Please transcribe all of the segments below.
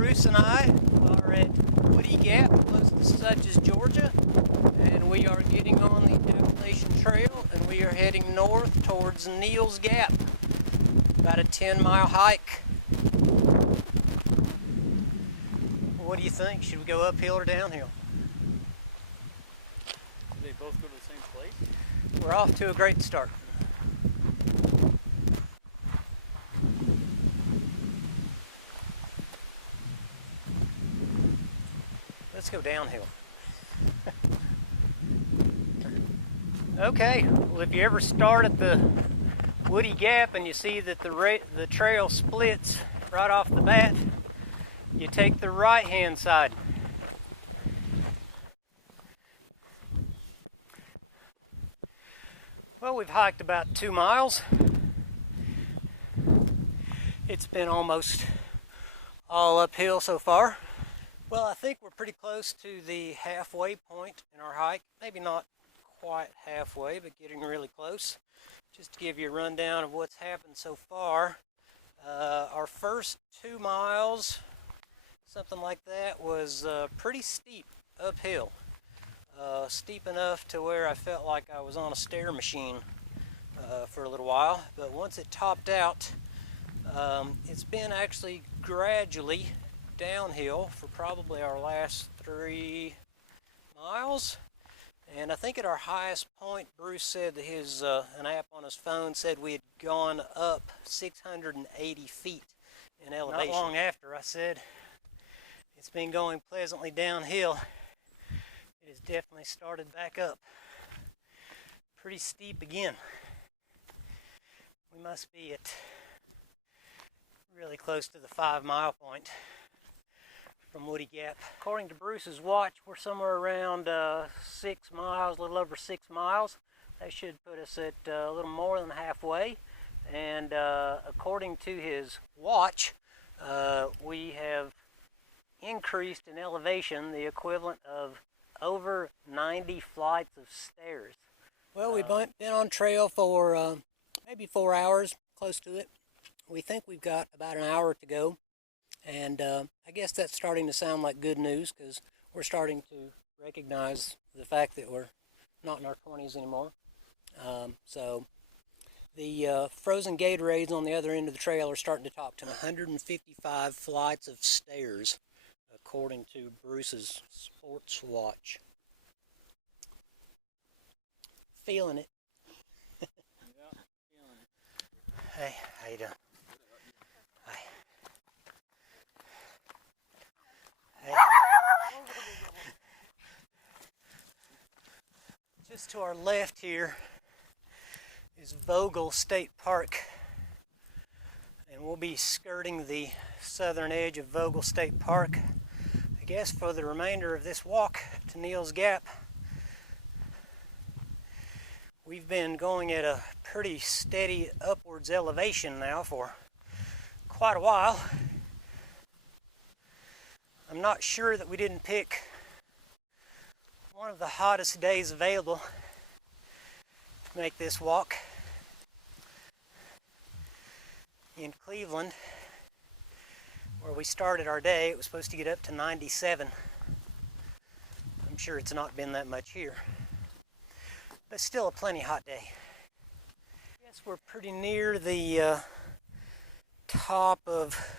Bruce and I are at Woody Gap, close to Suches, Georgia, and we are getting on the Appalachian Trail, and we are heading north towards Neels Gap, about a 10-mile hike. What do you think? Should we go uphill or downhill? Do they both go to the same place? We're off to a great start. Let's go downhill. Okay, well, if you ever start at the Woody Gap and you see that the trail splits right off the bat, you take the right-hand side. Well, we've hiked about 2 miles. It's been almost all uphill so far. Well, I think we're pretty close to the halfway point in our hike. Maybe not quite halfway, but getting really close. Just to give you a rundown of what's happened so far. Our first 2 miles, something like that, was pretty steep uphill. Steep enough to where I felt like I was on a stair machine for a little while. But once it topped out, it's been actually gradually downhill for probably our last 3 miles. And I think at our highest point, Bruce said that his an app on his phone said we had gone up 680 feet in elevation. Not long after I said it's been going pleasantly downhill, it has definitely started back up. Pretty steep again. We must be at really close to the 5-mile point from Woody Gap. According to Bruce's watch, we're somewhere around 6 miles, a little over 6 miles. That should put us at a little more than halfway. And according to his watch, we have increased in elevation the equivalent of over 90 flights of stairs. Well, we've been on trail for maybe 4 hours, close to it. We think we've got about an hour to go. And I guess that's starting to sound like good news, because we're starting to recognize the fact that we're not in our 20s anymore. So the frozen Gatorades on the other end of the trail are starting to talk to 155 flights of stairs, according to Bruce's sports watch. Feeling it. Yeah, feeling it. Hey, how you doing? Just to our left here is Vogel State Park, and we'll be skirting the southern edge of Vogel State Park, I guess, for the remainder of this walk to Neels Gap. We've been going at a pretty steady upwards elevation now for quite a while. I'm not sure that we didn't pick one of the hottest days available to make this walk. In Cleveland, where we started our day, it was supposed to get up to 97. I'm sure it's not been that much here, but still a plenty hot day. I guess we're pretty near the top of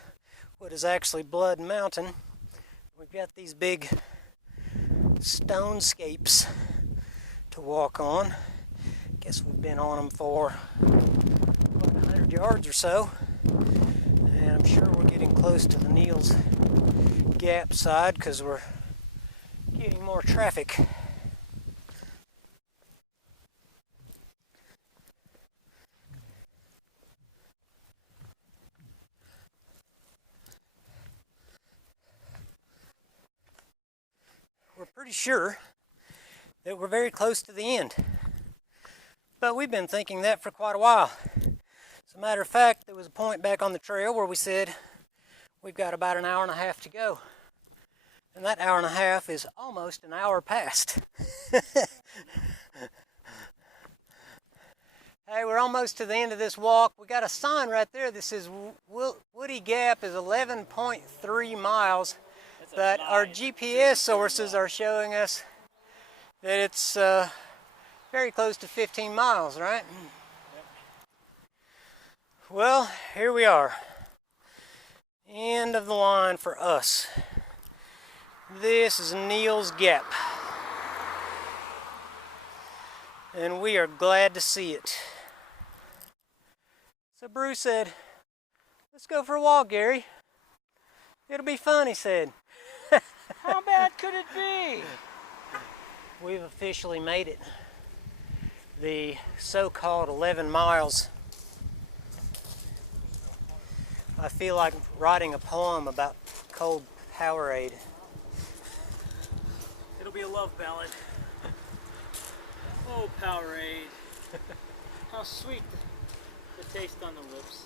what is actually Blood Mountain. We've got these big stonescapes to walk on. Guess we've been on them for about 100 yards or so. And I'm sure we're getting close to the Neels Gap side because we're getting more traffic. We're pretty sure that we're very close to the end. But we've been thinking that for quite a while. As a matter of fact, there was a point back on the trail where we said we've got about an hour and a half to go. And that hour and a half is almost an hour past. Hey, we're almost to the end of this walk. We got a sign right there that says Woody Gap is 11.3 miles, but our GPS sources are showing us that it's very close to 15 miles, right? Yep. Well, here we are. End of the line for us. This is Neels Gap. And we are glad to see it. So Bruce said, let's go for a walk, Gary. It'll be fun, he said. How bad could it be? We've officially made it. The so-called 11 miles. I feel like writing a poem about cold Powerade. It'll be a love ballad. Oh, Powerade. How sweet the taste on the lips.